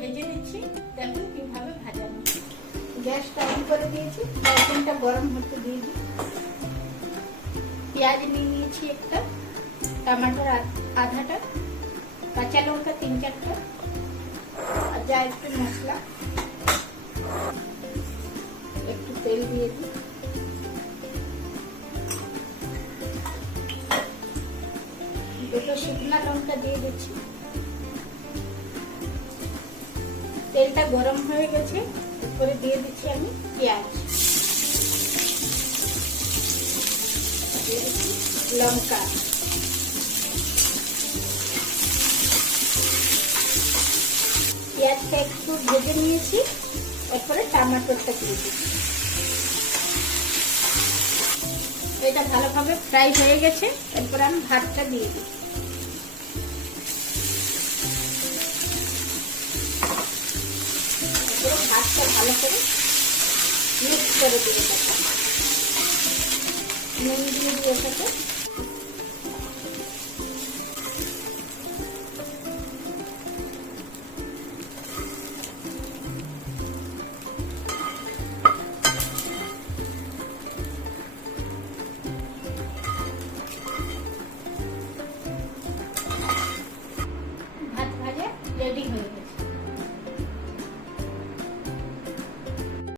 ভেজে নিচ্ছি, দেখুন কিভাবে ভাজানো। গ্যাসটা অন করে দিয়েছি, তরকারিটা গরম হতে দিয়ে দিই। পেঁয়াজ নিয়ে নিয়েছি একটা, টমেটোর আধাটা, কাঁচা লঙ্কা 3-4টা, আর যা একটু মশলা, একটু তেল দিয়ে দিই। দুটো শুকনা লঙ্কা দিয়ে দিচ্ছি। তেলটা গরম হয়ে গেছে, উপরে দিয়ে দিচ্ছি আমি পেঁয়াজ, লঙ্কা, পেঁয়াজটা একটু ভেজে নিয়েছি, এরপরে টমেটোটা দিয়ে দিচ্ছি। এটা ভালোভাবে ফ্রাই হয়ে গেছে, এরপর আমি ভাতটা দিয়ে দিই। ভাতটা ভালো করে মিক্স করে দিয়ে দেবো, নুন দিয়ে দিয়ে সাথে